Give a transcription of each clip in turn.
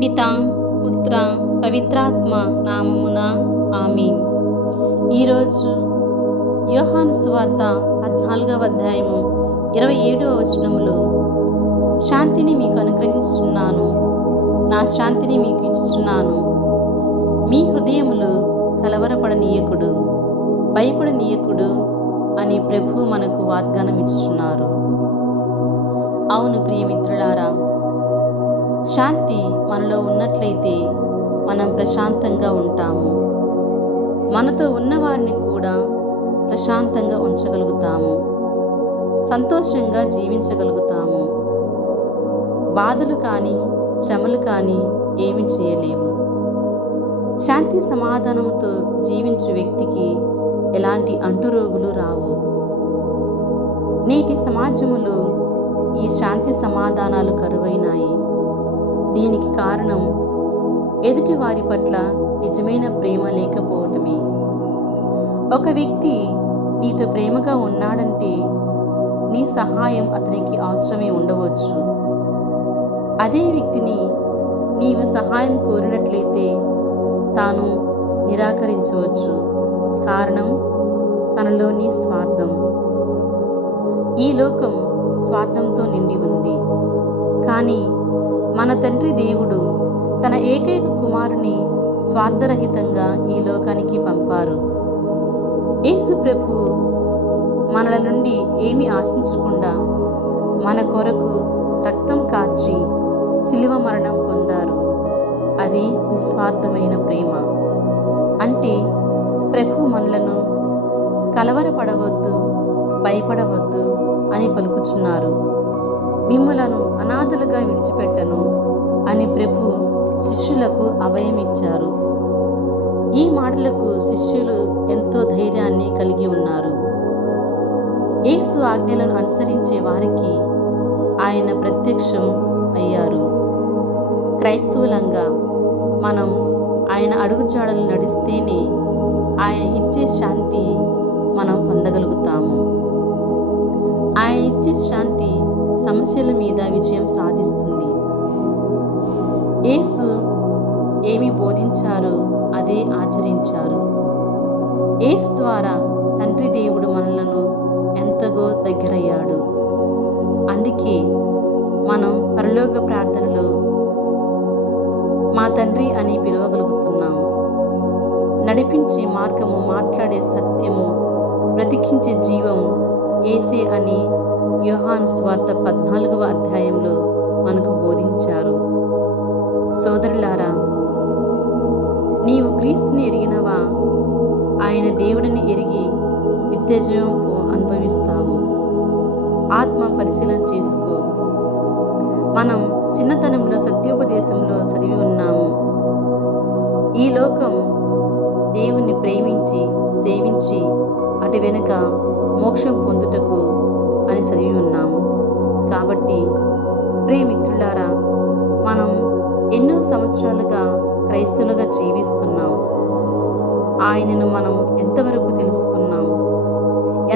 పితా పుత్ర పవిత్రాత్మ నామమున ఆమేన్. ఈరోజు యోహాను సువార్త 14వ అధ్యాయము 27వ వచనములో, శాంతిని మీకు అనుగ్రహించుచున్నాను, నా శాంతిని మీకు ఇచ్చుచున్నాను, మీ హృదయములు కలవరపడనీయకుడు, భయపడనీయకుడు అని ప్రభువు మనకు వాగ్దానం ఇచ్చుచున్నారు. అవును ప్రియమిత్రులారా, శాంతి మనలో ఉన్నట్లయితే మనం ప్రశాంతంగా ఉంటాము. మనతో ఉన్నవారిని కూడా ప్రశాంతంగా ఉంచగలుగుతాము, సంతోషంగా జీవించగలుగుతాము. బాధలు కానీ శ్రమలు కానీ ఏమి చేయలేవు. శాంతి సమాధానంతో జీవించే వ్యక్తికి ఎలాంటి అంటురోగులు రావు. నేటి సమాజంలో ఈ శాంతి సమాధానాలు కరువైనాయి. దీనికి కారణం ఎదుటి వారి పట్ల నిజమైన ప్రేమ లేకపోవటమే. ఒక వ్యక్తి నీతో ప్రేమగా ఉన్నాడంటే నీ సహాయం అతనికి అవసరమే ఉండవచ్చు. అదే వ్యక్తిని నీవు సహాయం కోరినట్లయితే తాను నిరాకరించవచ్చు. కారణం తనలోని స్వార్థం. ఈ లోకం స్వార్థంతో నిండి ఉంది. కానీ మన తండ్రి దేవుడు తన ఏకైక కుమారుని స్వార్థరహితంగా ఈ లోకానికి పంపారు. యేసు ప్రభువు మనల నుండి ఏమీ ఆశించకుండా మన కొరకు రక్తం కార్చి శిలువ మరణం పొందారు. అది నిస్వార్థమైన ప్రేమ. అంటే ప్రభువు మనలను కలవరపడవద్దు, భయపడవద్దు అని పలుకుచున్నారు. మిమ్ములను అనాథలుగా విడిచిపెట్టను అని ప్రభు శిష్యులకు అభయం ఇచ్చారు. ఈ మాటలకు శిష్యులు ఎంతో ధైర్యాన్ని కలిగి ఉన్నారు. యేసు ఆజ్ఞలను అనుసరించే వారికి ఆయన ప్రత్యక్షం అయ్యారు. క్రైస్తవులంగా మనం ఆయన అడుగుజాడలు నడిస్తేనే ఆయన ఇచ్చే శాంతి మనం పొందగలుగుతాము. ఆయన ఇచ్చే శాంతి సమస్యల మీద విజయం సాధిస్తుంది. యేసు ఏమి బోధించారో అదే ఆచరించారు. యేసు ద్వారా తండ్రి దేవుడు మనలను ఎంతగో దగ్గరయ్యాడు. అందుకే మనం పరలోక ప్రార్థనలో మా తండ్రి అని పిలవగలుగుతున్నాము. నడిపించే మార్గము, మాట్లాడే సత్యము, బ్రతికించే జీవము యేసే అని యోహాను సువార్త 14వ అధ్యాయంలో మనకు బోధించారు. సోదరులారా, నీవు క్రీస్తుని ఎరిగినవా? ఆయన దేవుడిని ఎరిగి నిత్యజీవం అనుభవిస్తావు. ఆత్మ పరిశీలన చేసుకో. మనం చిన్నతనంలో సత్యోపదేశంలో చదివి ఉన్నాము. ఈ లోకం దేవుణ్ణి ప్రేమించి సేవించి అటు వెనుక మోక్షం పొందుటకు అని చదివి ఉన్నాము. కాబట్టి ప్రియమిత్రులారా, మనం ఎన్నో సంవత్సరాలుగా క్రైస్తవులుగా జీవిస్తున్నాం. ఆయనను మనం ఎంతవరకు తెలుసుకున్నాం?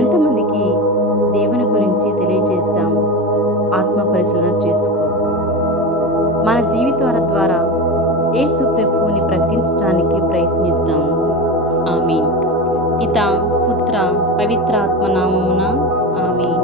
ఎంతమందికి దేవుని గురించి తెలియజేశాం? ఆత్మ పరిశీలన చేసుకో. మన జీవితాల ద్వారా యేసు ప్రభువుని ప్రకటించడానికి ప్రయత్నిద్దాం. ఆమేన్. పితా పుత్ర పవిత్రాత్మ నామమున ఆమేన్.